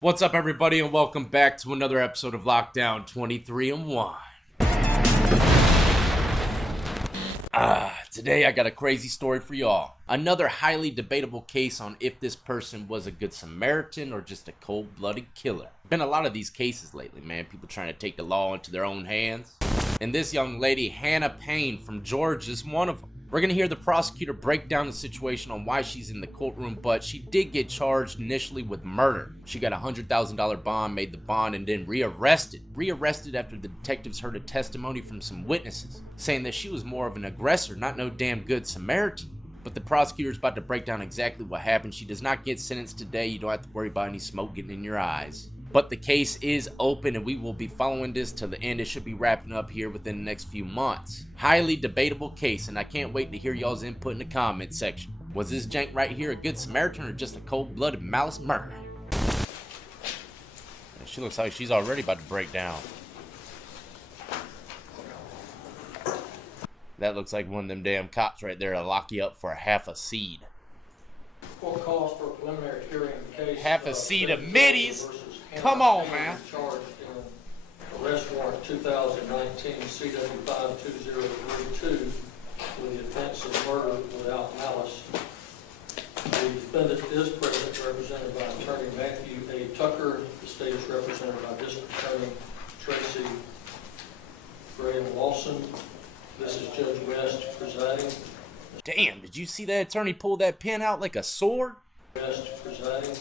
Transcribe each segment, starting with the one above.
What's up, everybody, and welcome back to another episode of Lockdown 23 and 1. Today I got a crazy story for y'all. Another highly debatable case on if this person was a good Samaritan or just a cold-blooded killer. Been a lot of these cases lately, man. People trying to take the law into their own hands. And this young lady, Hannah Payne from Georgia, is one of them. We're going to hear the prosecutor break down the situation on why she's in the courtroom, but she did get charged initially with murder. She got a $100,000 bond, made the bond, and then rearrested. Rearrested after the detectives heard a testimony from some witnesses, saying that she was more of an aggressor, not no damn good Samaritan. But the prosecutor's about to break down exactly what happened. She does not get sentenced today. You don't have to worry about any smoke getting in your eyes. But the case is open, and we will be following this till the end. It should be wrapping up here within the next few months. Highly debatable case, and I can't wait to hear y'all's input in the comment section. Was this jank right here a good Samaritan or just a cold-blooded malice murder? She looks like she's already about to break down. That looks like one of them damn cops right there to lock you up for half a seed. Court calls for a preliminary hearing in the case. Half a seed of middies. Come on, man. Charged in arrest warrant 2019 CW 52032 with the offense of murder without malice. The defendant is present, represented by Attorney Matthew A. Tucker. The state is represented by District Attorney Tracy Graham Lawson. This is Judge West presiding. Damn, did you see that attorney pull that pen out like a sword? West presiding.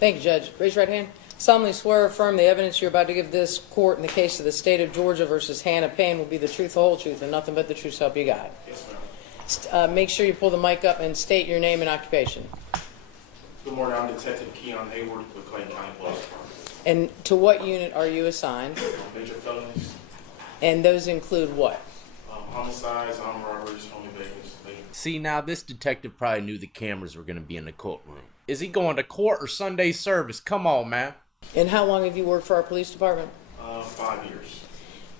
Thank you, Judge. Raise your right hand. Solemnly swear or affirm the evidence you're about to give this court in the case of the state of Georgia versus Hannah Payne will be the truth, the whole truth, and nothing but the truth, so help you God. Yes, ma'am. Make sure you pull the mic up and state your name and occupation. Good morning. I'm Detective Keon Hayward with Clayton County Jail. And to what unit are you assigned? Major felonies, And those include what? homicides, armed robberies, home invasions. See, now this detective probably knew the cameras were going to be in the courtroom. Is he going to court or Sunday service? Come on, man. And how long have you worked for our police department? 5 years.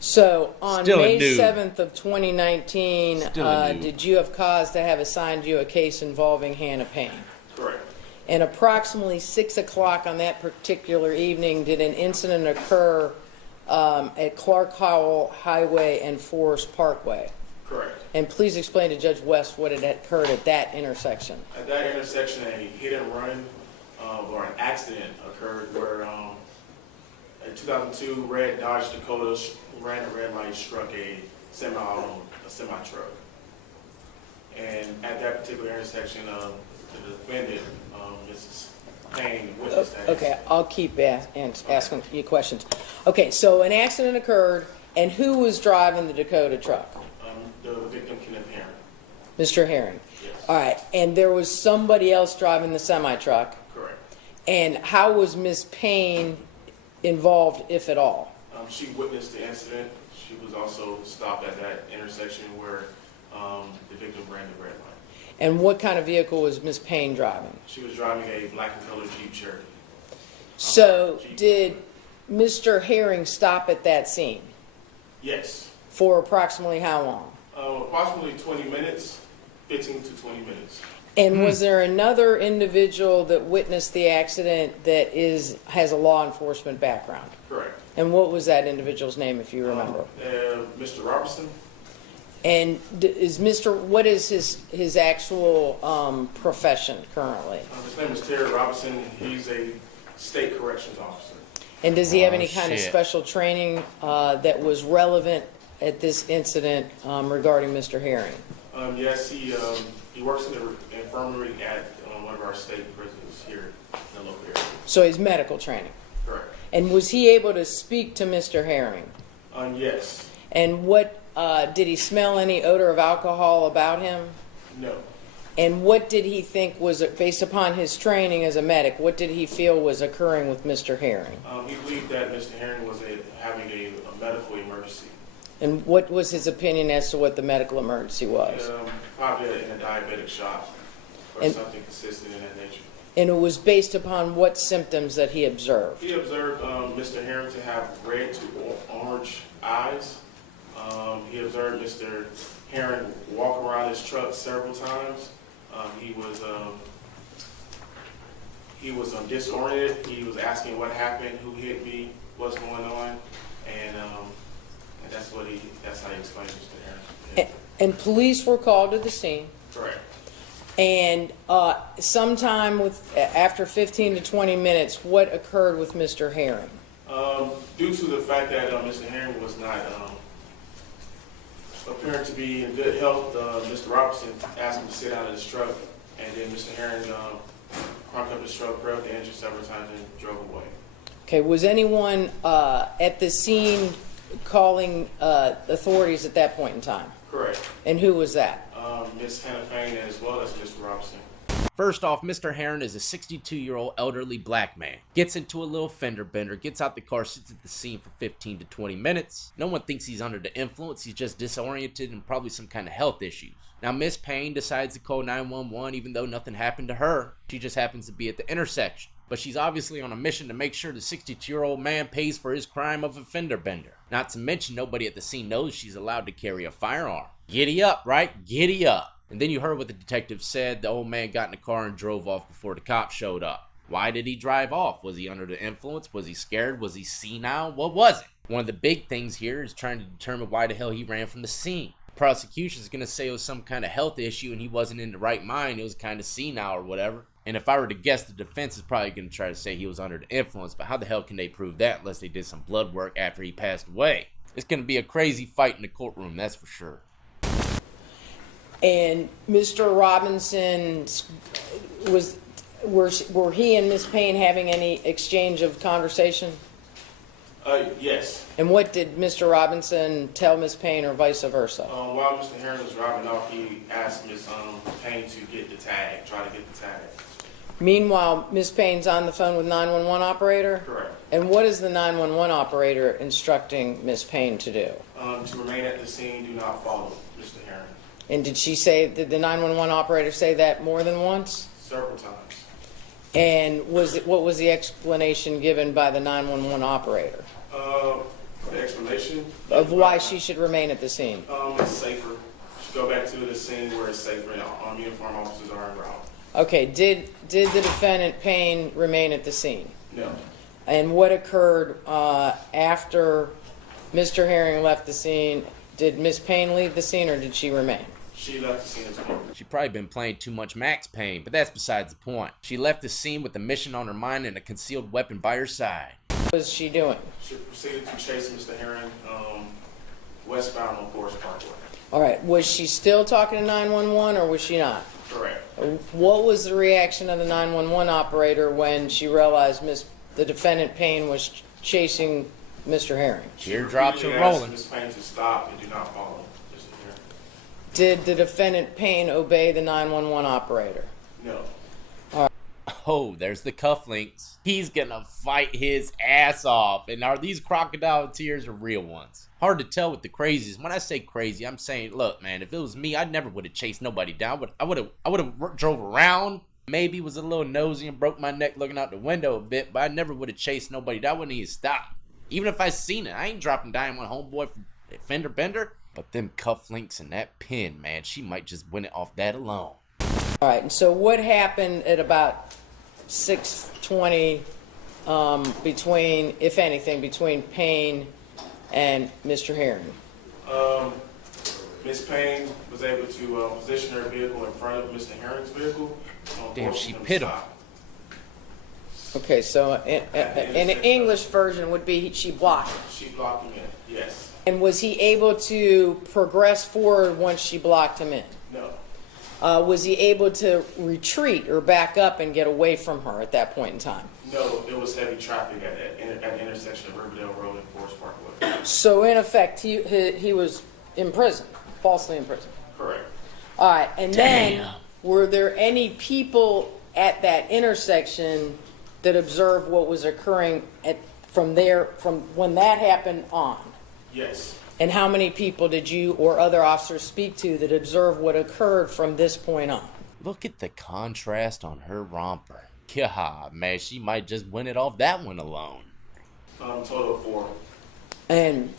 So on Still a May noob. 7th of 2019, Still a noob. did you have cause to have assigned you a case involving Hannah Payne? Correct. And approximately 6 o'clock on that particular evening, did an incident occur at Clark Howell Highway and Forest Parkway? Correct. And please explain to Judge West what had occurred at that intersection. At that intersection, a hit and run or an accident occurred where a 2002 red Dodge Dakota ran a red light, struck a semi-truck. And at that particular intersection, the defendant, Mrs. Payne, witnessed that. Okay, I'll keep asking you questions. Okay, so an accident occurred, and who was driving the Dakota truck? The victim, Kenneth Herring. Mr. Herring. Yes. All right, and there was somebody else driving the semi-truck. Correct. And how was Miss Payne involved, if at all? She witnessed the incident. She was also stopped at that intersection where the victim ran the red light. And what kind of vehicle was Miss Payne driving? She was driving a black and colored Jeep Cherokee. So Jeep. did Mr. Herring stop at that scene? Yes. For approximately how long? Approximately 20 minutes, 15 to 20 minutes. And was there another individual that witnessed the accident that has a law enforcement background? Correct. And what was that individual's name, if you remember? Mr. Robertson. And what is his actual profession currently? His name is Terry Robinson. He's a state corrections officer. And does he have any kind of shit. special training that was relevant at this incident regarding Mr. Herring? Yes, he works in the infirmary at one of our state prisons here in the local area. So he's medical training. Correct. And was he able to speak to Mr. Herring? Yes. And what did he smell any odor of alcohol about him? No. And what did he think was, based upon his training as a medic, what did he feel was occurring with Mr. Herring? He believed that Mr. Herring was having a medical emergency. And what was his opinion as to what the medical emergency was? Probably in a diabetic shock or something consistent in that nature. And it was based upon what symptoms that he observed? He observed Mr. Herring to have red to orange eyes. He observed Mr. Herring walk around his truck several times. He he was disoriented. He was asking what happened, who hit me, what's going on, and that's how he explained it to Herring. And police were called to the scene. Correct. And sometime after 15 to 20 minutes, what occurred with Mr. Herring? Due to the fact that Mr. Herring was not appearing to be in good health, Mr. Robertson asked him to sit down in his truck, and then Mr. Herring cranked up his truck, grabbed the engine several times, and drove away. Okay, was anyone at the scene calling authorities at that point in time? Correct. And who was that? Miss Kenneth Herring as well as Mr. Robertson. First off, Mr. Herring is a 62-year-old elderly black man. Gets into a little fender bender, gets out the car, sits at the scene for 15 to 20 minutes. No one thinks he's under the influence. He's just disoriented and probably some kind of health issues. Now, Miss Payne decides to call 911 even though nothing happened to her. She just happens to be at the intersection. But she's obviously on a mission to make sure the 62-year-old man pays for his crime of a fender bender. Not to mention, nobody at the scene knows she's allowed to carry a firearm. Giddy up, right? Giddy up. And then you heard what the detective said. The old man got in the car and drove off before the cops showed up. Why did he drive off? Was he under the influence? Was he scared? Was he senile? What was it? One of the big things here is trying to determine why the hell he ran from the scene. The prosecution is going to say it was some kind of health issue and he wasn't in the right mind. It was kind of senile or whatever. And if I were to guess, the defense is probably going to try to say he was under the influence. But how the hell can they prove that unless they did some blood work after he passed away? It's going to be a crazy fight in the courtroom, that's for sure. And Mr. Robinson, were he and Miss Payne having any exchange of conversation? Yes. And what did Mr. Robinson tell Miss Payne or vice versa? While Mr. Herring was driving off, he asked Miss Payne to get the tag, try to get the tag. Meanwhile, Miss Payne's on the phone with 911 operator? Correct. And what is the 911 operator instructing Miss Payne to do? To remain at the scene, do not follow Mr. Herring. And did the 911 operator say that more than once? Several times. And what was the explanation given by the 911 operator? The explanation? Of why she should remain at the scene? It's safer. Should go back to the scene where it's safer and uniformed officers are around. Okay, did the defendant Payne remain at the scene? No. And what occurred after Mr. Herring left the scene? Did Miss Payne leave the scene or did she remain? She left the scene as well. She probably been playing too much Max Payne, but that's besides the point. She left the scene with a mission on her mind and a concealed weapon by her side. What was she doing? She proceeded to chase Mr. Herring westbound on Forest Parkway. All right, was she still talking to 911 or was she not? Correct. What was the reaction of the 911 operator when she realized the defendant Payne was chasing Mr. Herring? Teardrops are repeatedly rolling. asked Ms. Payne to stop and do not follow Mr. Herring. Did the defendant Payne obey the 911 operator? No. Oh, there's the cufflinks. He's gonna fight his ass off. And are these crocodile tears or real ones? Hard to tell with the crazies. When I say crazy, I'm saying, look, man, if it was me, I never would have chased nobody down. I would have drove around. Maybe was a little nosy and broke my neck looking out the window a bit, but I never would have chased nobody down. I wouldn't even stop. Even if I seen it, I ain't dropping down one homeboy from fender bender. But them cufflinks and that pin, man, she might just win it off that alone. All right, and so what happened at about 6:20 between, if anything, between Payne and Mr. Herring? Ms. Payne was able to position her vehicle in front of Mr. Herring's vehicle. Damn, she pit him. Okay, so in the English version would be she blocked him. She blocked him in, yes. And was he able to progress forward once she blocked him in? No. Was he able to retreat or back up and get away from her at that point in time? No, there was heavy traffic at the intersection of Riverdale Road and Forest Parkway. So in effect, he was imprisoned, falsely imprisoned. Correct. All right, and then were there any people at that intersection that observed what was occurring from when that happened on? Yes. And how many people did you or other officers speak to that observed what occurred from this point on? Look at the contrast on her romper. God, man, she might just win it off that one alone. Total of 4. And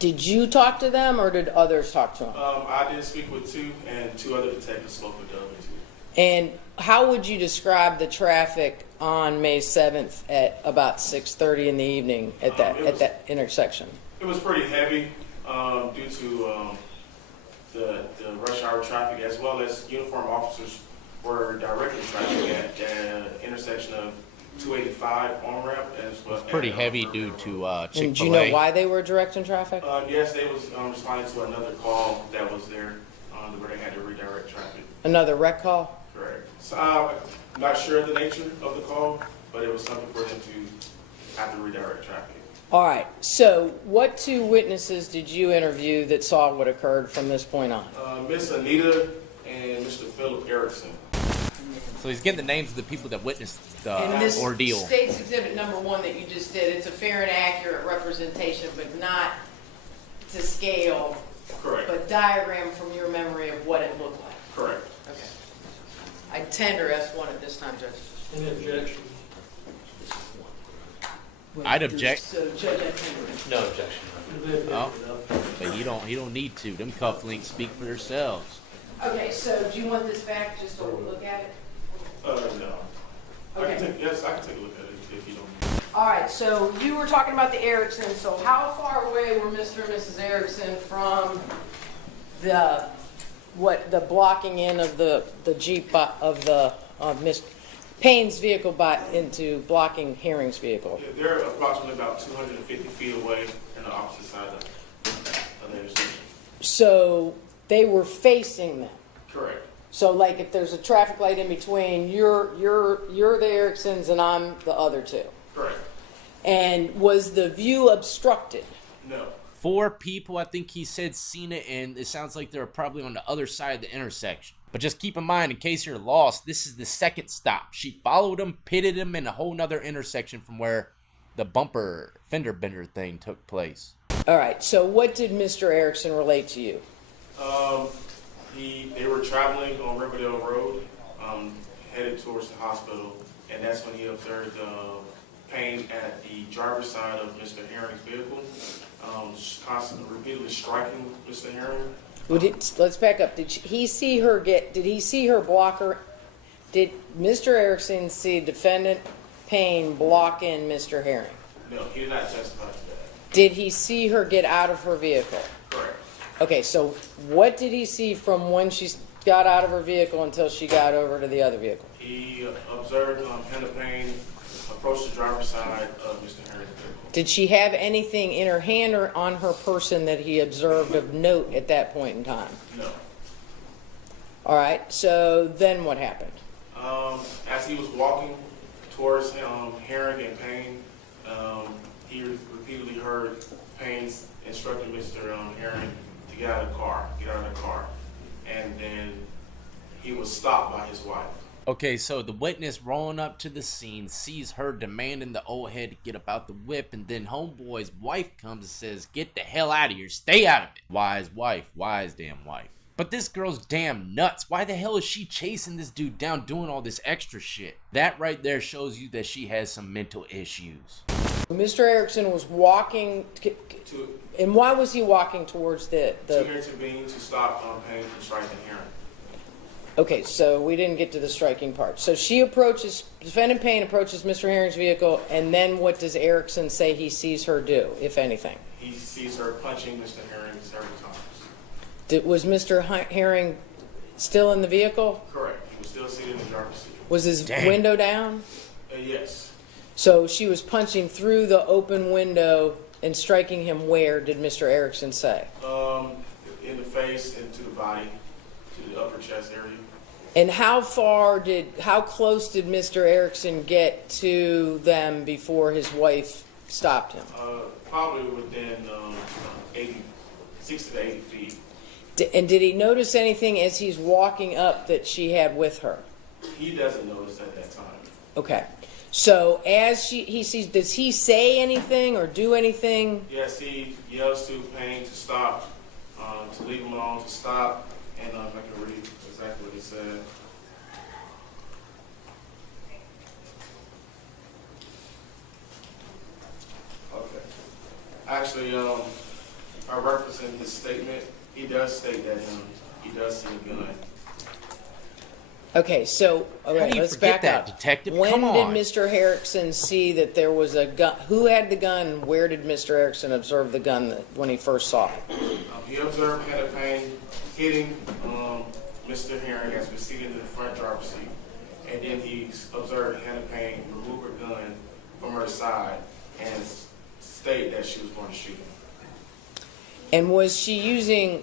did you talk to them or did others talk to them? I did speak with 2, and 2 other detectives spoke with the other 2. And how would you describe the traffic on May 7th at about 6:30 in the evening at that intersection? It was pretty heavy due to the rush hour traffic, as well as uniformed officers were directing traffic at the intersection of 285 on-ramp. It was pretty heavy due to Chick-fil-A. And do you know why they were directing traffic? Yes, they was responding to another call that was there where they had to redirect traffic. Another wreck call? Correct. So I'm not sure of the nature of the call, but it was something for them to have to redirect traffic. All right. So what two witnesses did you interview that saw what occurred from this point on? Miss Anita and Mr. Philip Erickson. So he's getting the names of the people that witnessed the And this ordeal. State's Exhibit number 1 that you just did, it's a fair and accurate representation, but not to scale, Correct. but diagram from your memory of what it looked like. Correct. Okay. I tender S1 at this time, Judge. Any objections? I'd object. So, Judge, I tender it. No objection. Oh. But he don't need to. Them cufflinks speak for themselves. Okay, so do you want this back just to look at it? No. I Okay. can take a look at it if you don't. All right, so you were talking about the Erickson. So how far away were Mr. and Mrs. Erickson from the blocking in of the Jeep of Miss Payne's vehicle into blocking Herring's vehicle? Yeah, they're approximately about 250 feet away on the opposite side of the intersection. So they were facing them. Correct. So like if there's a traffic light in between, you're the Ericksons and I'm the other two. Correct. And was the view obstructed? No. 4 people, I think he said, seen it, and it sounds like they were probably on the other side of the intersection. But just keep in mind, in case you're lost, this is the second stop. She followed him, pitted him in a whole nother intersection from where the bumper fender bender thing took place. All right, so what did Mr. Erickson relate to you? They were traveling on Riverdale Road, headed towards the hospital, and that's when he observed Payne at the driver's side of Mr. Herring's vehicle, constantly, repeatedly striking Mr. Herring. Let's back up. Did he see her block her? Did Mr. Erickson see defendant Payne block in Mr. Herring? No, he did not testify to that. Did he see her get out of her vehicle? Correct. Okay, so what did he see from when she got out of her vehicle until she got over to the other vehicle? He observed Hannah Payne approach the driver's side of Mr. Herring's vehicle. Did she have anything in her hand or on her person that he observed of note at that point in time? No. All right, so then what happened? As he was walking towards Herring and Payne, he repeatedly heard Payne instructing Mr. Herring to get out of the car, and then he was stopped by his wife. Okay, so the witness rolling up to the scene sees her demanding the old head to get up out the whip, and then homeboy's wife comes and says, "Get the hell out of here, stay out of it." Wise wife, wise damn wife. But this girl's damn nuts. Why the hell is she chasing this dude down doing all this extra shit? That right there shows you that she has some mental issues. Mr. Erickson was walking, and why was he walking towards To intervene to stop Payne from striking Herring. Okay, so we didn't get to the striking part. So defendant Payne approaches Mr. Herring's vehicle, and then what does Erickson say he sees her do, if anything? He sees her punching Mr. Herring several times. Was Mr. Herring still in the vehicle? Correct. He was still seated in the driver's seat. Was his window down? Yes. So she was punching through the open window and striking him where, did Mr. Erickson say? In the face and to the body, to the upper chest area. And how close did Mr. Erickson get to them before his wife stopped him? Probably within 60 to 80 feet. And did he notice anything as he's walking up that she had with her? He doesn't notice at that time. Okay. So as he sees, does he say anything or do anything? Yes, he yells to Payne to stop, to leave him alone, to stop, and I can read exactly what he said. Okay. Actually, by referencing his statement, he does state that he does see a gun. Okay, so, all How right, do you let's forget back that, up. detective? When Come on. did Mr. Erickson see that there was a gun? Who had the gun? And where did Mr. Erickson observe the gun when he first saw it? He observed Kenneth Herring hitting Mr. Herring as we seated in the front driver's seat. And then he observed Kenneth Herring remove her gun from her side and state that she was going to shoot him. And was she using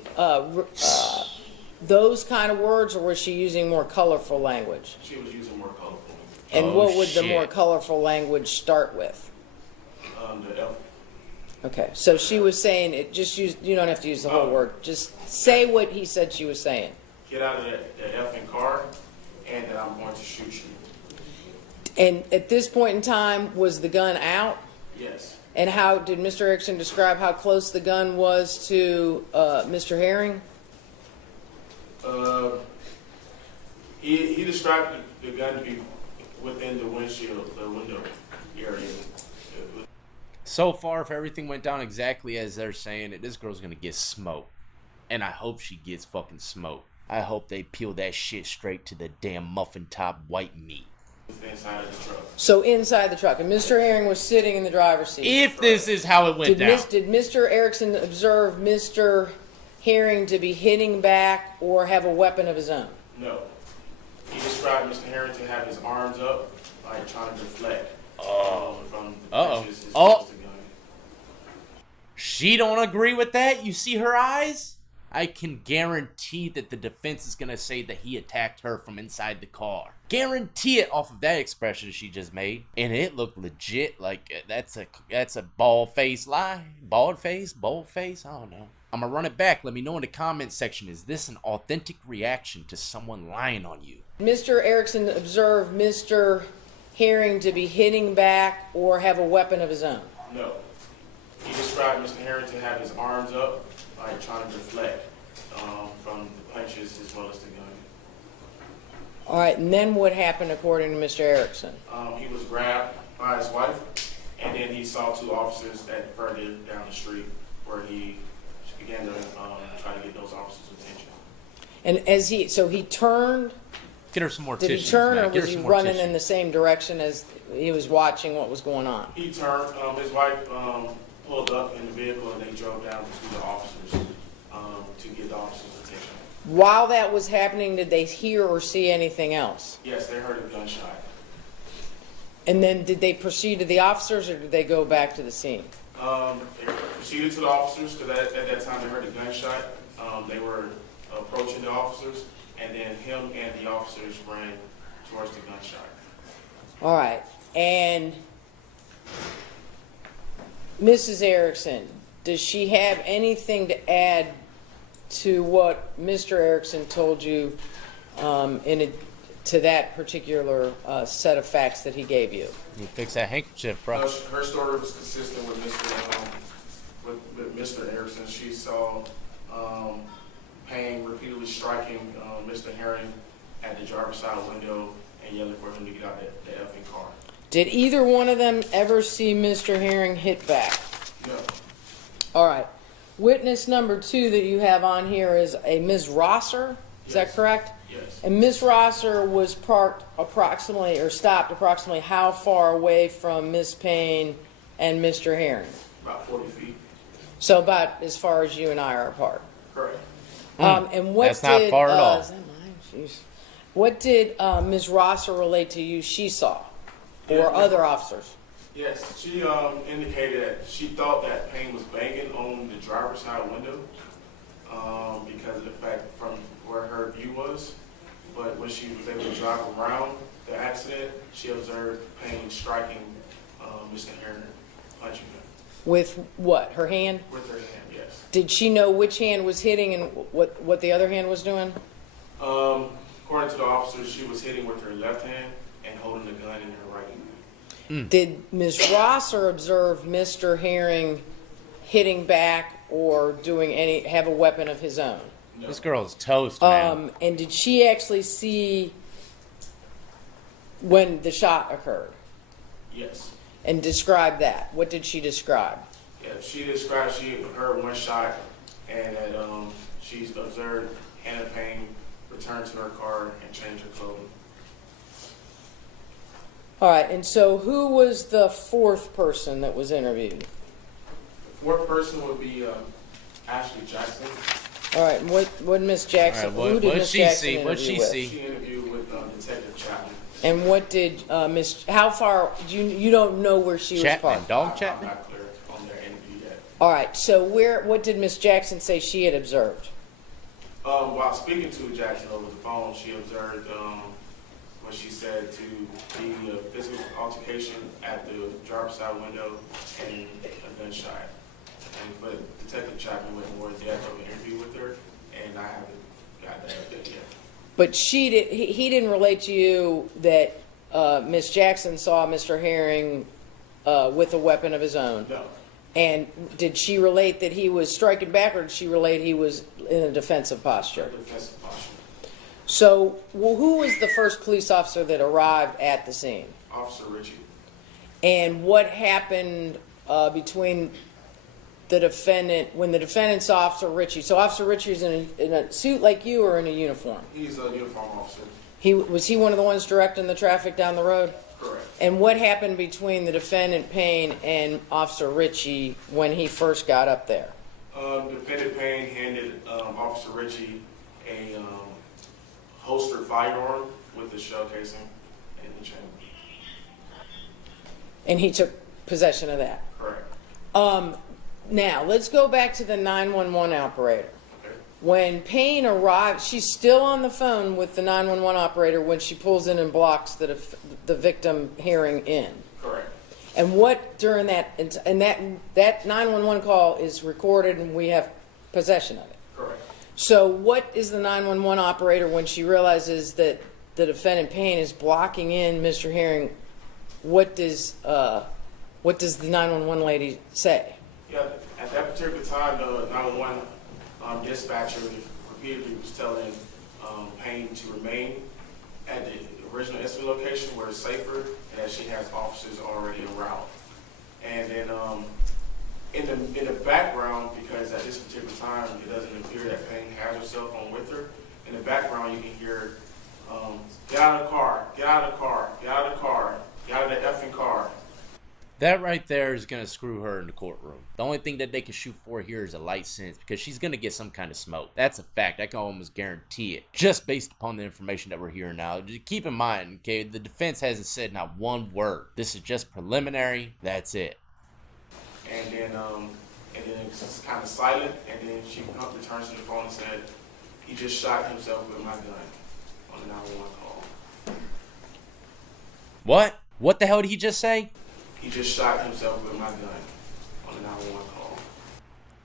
those kind of words, or was she using more colorful language? She was using more colorful. And Oh, what would the more shit. colorful language start with? The F. Okay, so she was saying it. Just use. You don't have to use the whole word. Just say what he said she was saying. Get out of the effing car, and that I'm going to shoot you. And at this point in time, was the gun out? Yes. And how did Mr. Erickson describe how close the gun was to Mr. Herring? He described the gun to be within the window area. So far, if everything went down exactly as they're saying it, this girl's gonna get smoked. And I hope she gets fucking smoked. I hope they peel that shit straight to the damn muffin top white meat. Inside of the truck. So inside the truck, and Mr. Herring was sitting in the driver's seat. If this is how it went down. Did Mr. Erickson observe Mr. Herring to be hitting back or have a weapon of his own? No. He described Mr. Herring to have his arms up, like trying to deflect from the punches as well as the gun. She don't agree with that? You see her eyes? I can guarantee that the defense is gonna say that he attacked her from inside the car. Guarantee it off of that expression she just made. And it looked legit, like that's a bald-faced lie. Bald face? Bold face? I don't know. I'm gonna run it back. Let me know in the comments section. Is this an authentic reaction to someone lying on you? Mr. Erickson observed Mr. Herring to be hitting back or have a weapon of his own? No. He described Mr. Herring to have his arms up, like trying to deflect from the punches as well as the gun. All right, and then what happened according to Mr. Erickson? He was grabbed by his wife, and then he saw two officers that further down the street where he began to try to get those officers' attention. And he turned, Get her some more did tissues. he turn man. or Get her was he some more running tissues. in the same direction as he was watching what was going on? He turned, his wife pulled up in the vehicle and they drove down to the officers to get the officers' attention. While that was happening, did they hear or see anything else? Yes, they heard a gunshot. And then did they proceed to the officers or did they go back to the scene? They proceeded to the officers because at that time they heard a gunshot. They were approaching the officers, and then him and the officers ran towards the gunshot. All right, and Mrs. Erickson, does she have anything to add to what Mr. Erickson told you to that particular set of facts that he gave you? You fix that handkerchief, bro. Her story was consistent with Mr. Erickson. She saw Payne repeatedly striking Mr. Herring at the driver's side window and yelling for him to get out the effing car. Did either one of them ever see Mr. Herring hit back? No. All right. Witness number 2 that you have on here is a Ms. Rosser. Is that Yes. correct? Yes. And Ms. Rosser was parked approximately, or stopped approximately how far away from Ms. Payne and Mr. Herring? About 40 feet. So about as far as you and I are apart. Correct. And what That's not far at all. Is that mine? Jeez. What did Ms. Rosser relate to you she saw? Or Yeah. other officers? Yes, she indicated that she thought that Payne was banging on the driver's side window because of the fact from where her view was. But when she was able to drive around the accident, she observed Payne striking Mr. Herring, punching him With what? Her hand? with her hand. Yes. Did she know which hand was hitting and what the other hand was doing? According to the officers, she was hitting with her left hand and holding the gun in her right hand. Did Ms. Rosser observe Mr. Herring hitting back or have a weapon of his own? No. This girl's toast, man. And did she actually see when the shot occurred? Yes. And describe that. What did she describe? Yeah, she described she heard one shot and that she observed Hannah Payne return to her car and change her clothing. All right, and so who was the fourth person that was interviewed? The fourth person would be Ashley Jackson. All right, and what Miss Jackson? All right, who did Miss Jackson interview What'd she with? see? She interviewed with Detective Chapman. And what did Miss? How far? You don't know where she was Chapman, parked. dog I'm Chapman. not clear on their interview yet. All right, so what did Miss Jackson say she had observed? While speaking to Jackson over the phone, she observed what she said to be a physical altercation at the driver's side window and a gunshot. But Detective Chapman went more in depth of an interview with her, and I haven't got that update yet. But he didn't relate to you that Miss Jackson saw Mr. Herring with a weapon of his own. No. And did she relate that he was striking back, or did she relate he was in a defensive posture? Defensive posture. So, who was the first police officer that arrived at the scene? Officer Ritchie. And what happened between the defendant, when the defendant saw Officer Ritchie? So Officer Ritchie is in a suit like you, or in a uniform? He's a uniform officer. Was he one of the ones directing the traffic down the road? Correct. And what happened between the defendant Payne and Officer Ritchie when he first got up there? Defendant Payne handed Officer Ritchie a holster firearm with the shell casing in the chamber. And he took possession of that. Correct. Now, let's go back to the 911 operator. Okay. When Payne arrived, she's still on the phone with the 911 operator when she pulls in and blocks the victim Herring in. Correct. And what during that, and that 911 call is recorded and we have possession of it. Correct. So what is the 911 operator when she realizes that the defendant Payne is blocking in Mr. Herring? What does the 911 lady say? Yeah, at that particular time, the 911 dispatcher repeatedly was telling Payne to remain at the original incident location where it's safer and that she has officers already en route. And then in the background, because at this particular time it doesn't appear that Payne has her cell phone with her, in the background you can hear, get out of the car, get out of the car, get out of the car, get out of the effing car. That right there is going to screw her in the courtroom. The only thing that they can shoot for here is a light sentence because she's going to get some kind of smoke. That's a fact. I can almost guarantee it. Just based upon the information that we're hearing now. Just keep in mind, okay, the defense hasn't said not one word. This is just preliminary. That's it. And then it's kind of silent, and then she returns to the phone and said, he just shot himself with my gun on the 911 call. What? What the hell did he just say? He just shot himself with my gun on the 911 call.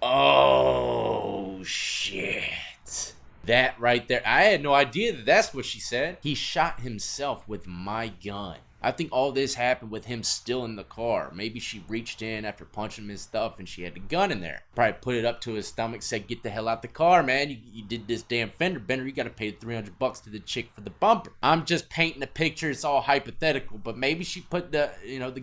Oh, shit. That right there. I had no idea that that's what she said. He shot himself with my gun. I think all this happened with him still in the car. Maybe she reached in after punching him and stuff and she had the gun in there. Probably put it up to his stomach, said, get the hell out the car, man. You did this damn fender bender. You got to pay $300 to the chick for the bumper. I'm just painting a picture. It's all hypothetical, but maybe she put the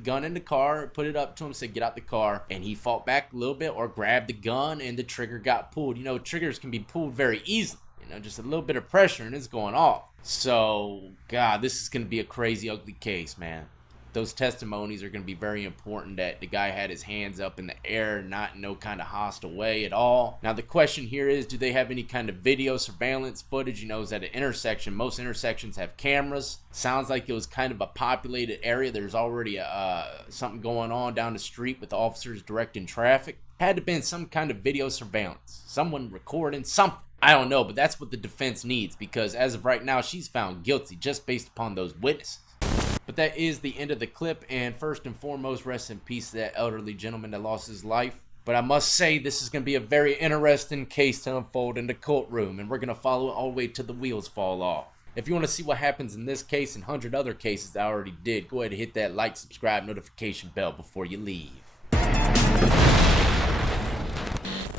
gun in the car, put it up to him, said, get out the car. And he fought back a little bit or grabbed the gun and the trigger got pulled. Triggers can be pulled very easily. Just a little bit of pressure and it's going off. So, God, this is going to be a crazy, ugly case, man. Those testimonies are going to be very important that the guy had his hands up in the air, not in no kind of hostile way at all. Now, the question here is, do they have any kind of video surveillance footage? Is at an intersection. Most intersections have cameras. Sounds like it was kind of a populated area. There's already something going on down the street with officers directing traffic. Had to have been some kind of video surveillance. Someone recording something. I don't know, but that's what the defense needs because as of right now, she's found guilty just based upon those witnesses. But that is the end of the clip, and first and foremost, rest in peace to that elderly gentleman that lost his life. But I must say, this is going to be a very interesting case to unfold in the courtroom, and we're going to follow it all the way till the wheels fall off. If you want to see what happens in this case and 100 other cases I already did, go ahead and hit that like, subscribe, notification bell before you leave.